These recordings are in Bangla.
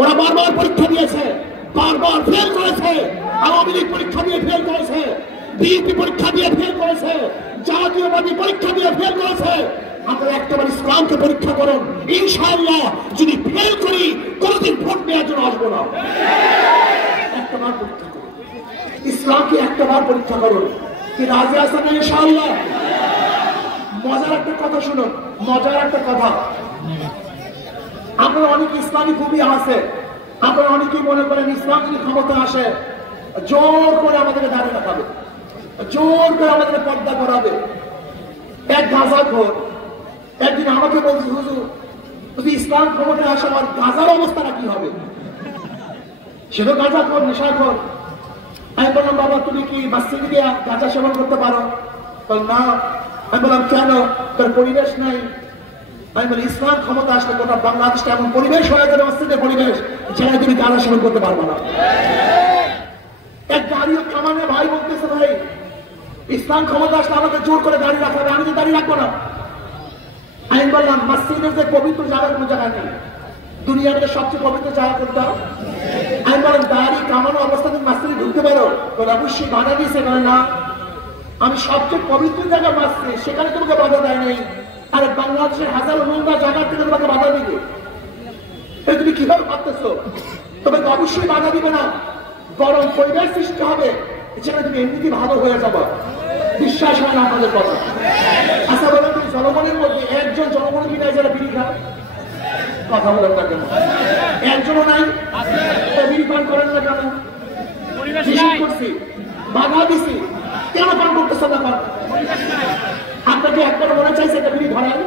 ওরা বারবার পরীক্ষা দিয়েছে, বারবার ফেল করেছে। আওয়ামী লীগ পরীক্ষা দিয়ে ফেল করেছে, বিএনপি পরীক্ষা দিয়ে ফেল করেছে, জাতীয়বাদী পরীক্ষা দিয়ে ফেল করেছে। আপনারা একটাবার ইসলামকে পরীক্ষা করুন, ইনশাআল্লাহ যদি ফেল করি কোনদিন ভোট নেওয়ার জন্য আসবো না। একটাবার পরীক্ষা করুন, ইসলামকে একটাবার পরীক্ষা করুন। কি রাজি আছেন না ইনশাআল্লাহ? মজার একটা কথা শুনুন, মজার একটা কথা। আপনারা অনেক ইসলামী খুবই আছে, আপনারা অনেকেই মনে করেন ইসলাম যদি ক্ষমতা আসে জোর করে আমাদেরকে দাঁড়িয়ে রাখাবে, জোর করে আমাদেরকে পর্দা করাবে। এক গাঁজাখোর একদিন আমাকে বলছে, হুজুর যদি ইসলাম ক্ষমতায় আসে আমার গাঁজার অবস্থাটা কি হবে? সে তো গাঁজাখোর, নেশাখোর। আমি বললাম, বাবা তুমি কি মসজিদে গিয়ে গাঁজা সেবন করতে পারো? না। আমি বললাম, কেন? তোর পরিবেশ নাই। আমি বলি, ইসলাম ক্ষমতা আসলে গোটা বাংলাদেশটা এমন পরিবেশ হয়ে যাবে, মসজিদের পরিবেশ, যেখানে তুমি গাঁজা সেবন করতে পারবো না। এক দাঁড়িয়ে কামানে ভাই বলতেছে, ভাই ইসলাম ক্ষমতা আসলে আমাকে জোর করে দাঁড়িয়ে রাখা হবে, আমি তো দাঁড়িয়ে রাখবো না। আমি বললাম, মসজিদের যে পবিত্র জায়গা কোনো জায়গায় নেই, দুনিয়ার মধ্যে সবচেয়ে পবিত্র জায়গা কোনটা? আমি বললাম, দাঁড়িয়ে কামানো অবস্থা তুমি মসজিদে ঢুকতে পারো? বলে অবশ্যই বাধা দিয়েছে। বলে না, আমি সবচেয়ে পবিত্র জায়গা মসজিদ, সেখানে তোমাকে বাধা দেয় নাই। আরে বাংলাদেশের হাজার নোংরা জায়গা থেকে তোমাকে বাধা দিবে, তুমি কিভাবে ভাবতেছো? তোমাকে অবশ্যই বাধা দিবে না, বরং পরিবেশ সৃষ্টি হবে যেখানে তুমি এমনিতে ভালো হয়ে যাবো। বিশ্বাস হয় না আপনাদের কথা? আচ্ছা বলেন, তুমি জনগণের মধ্যে একজন জনগণের বিনা যারা বিড়ি খায়, কথা বলেন না কেন? একজনও নাই, বিড়ি পান করেন না কেন? করছি, বাধা দিছি, কেন পান করতেছেন না? আপনাকে একবার মনে চাইছে এটা বিড়ি ধরেন?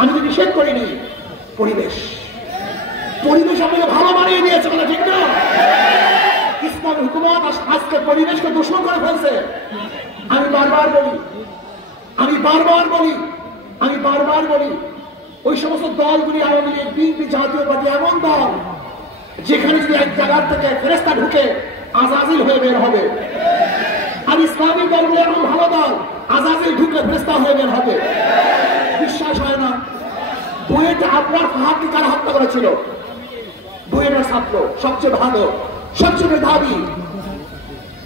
আমি তো নিষেধ করিনি। পরিবেশ, পরিবেশ আপনাকে ভালো বানিয়ে দিয়েছে, বলে ঠিক না? ইসলাম হুকুমত আজকে পরিবেশকে দূষণ করে ফেলছে। আমি বারবার বলি ওই সমস্ত দলগুলি, আওয়ামী লীগ, বিএনপি, জাতীয়বাদী এমন দল যেখানে যদি এক জায়গার থেকে ফেরেশতা ঢুকে আযাজিল হয়ে বের হবে। আর ইসলামী দলগুলি এমন ভালো দল, আযাজিল ঢুকলে ফেরেশতা হয়ে বের হবে। বিশ্বাস হয় না? বুয়েটে আপনার ফাহাদকে কারা হত্যা করেছিল? বুয়েটের ছাত্র, সবচেয়ে ভালো, সবচেয়ে মেধাবী,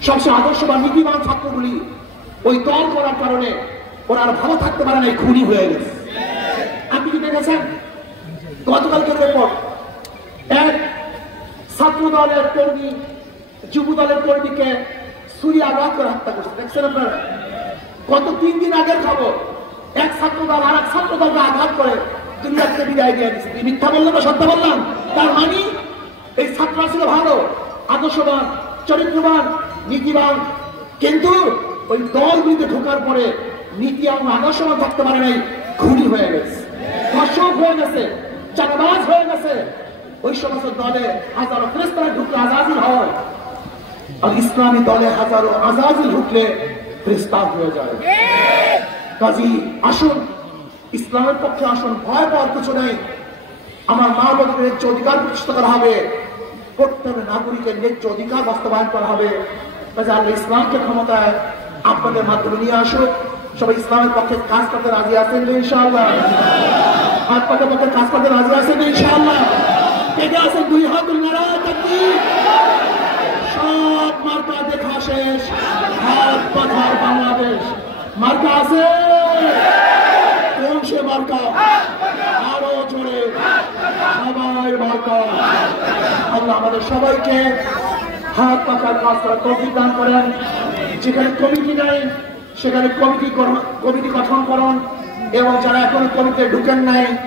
সবচেয়ে আদর্শবান, নীতিবান ছাত্রগুলি ওই দল করার কারণে ওরা আর ভালো থাকতে পারে না, খুনি হয়ে গেছে। আপনি কি দেখেছেন গতকালকের রিপোর্ট? এক ছাত্র দলের কর্মী যুব দলের কর্মীকে ছুরি আঘাত করে হত্যা করছে, দেখছেন আপনারা? গত 3 দিন আগের খবর, এক ছাত্র দল আর এক ছাত্র দলকে আঘাত করে দুনিয়াকে বিদায় দিয়ে দিচ্ছে। মিথ্যা বললাম না সত্য বললাম? তার মানে এই ছাত্ররা ছিল ভালো, আদর্শবান, চরিত্রবান, নীতিবান, কিন্তু ওই দলগুলিতে ঢোকার পরে নীতি এবং আদর্শবান থাকতে পারে নাই, খুনি হয়ে গেছে, ধর্ষক হয়ে গেছে, চাঁদাবাজ হয়ে গেছে। ওই সমস্ত দলে হাজারো ফেরেশতা ঢুকলে আযাজিল হয়, আর ইসলামী দলে হাজারো আযাজিল ঢুকলে ফেরেশতা হয়ে যায়। কাজী আসুন, ইসলামের পক্ষে আসুন, ভয় পাওয়ার কিছু নেই। আমার মা বোনদের ন্যায্য অধিকার প্রতিষ্ঠা করা হবে, প্রত্যেক নাগরিকের ন্যায্য অধিকার বাস্তবায়ন করা হবে। আল্লাহ ইসলামকে ক্ষমতায় আপনাদের মাধ্যমে নিয়ে আসুক। সবাই ইসলামের পক্ষে কাজ করতে রাজি আছেন ইনশাআল্লাহ? আপনাদের পক্ষে কাজ করতে রাজি আছেন ইনশাআল্লাহ? কে কে আছেন? 2 হাত নারায়ে তাকবীর। সব মার্কা দেখা শেষ, হাত পাথার বাংলাদেশ। মার্কা আছে? কোন সে মার্কা? আরো জোরে সবাই মার্কা। আল্লাহ আমাদের সবাইকে হাত পাখার কাজ করার তৌফিক দান করেন। যেখানে কমিটি নাই সেখানে কমিটি গঠন করুন, এবং যারা এখনো কমিটিতে ঢুকেন নাই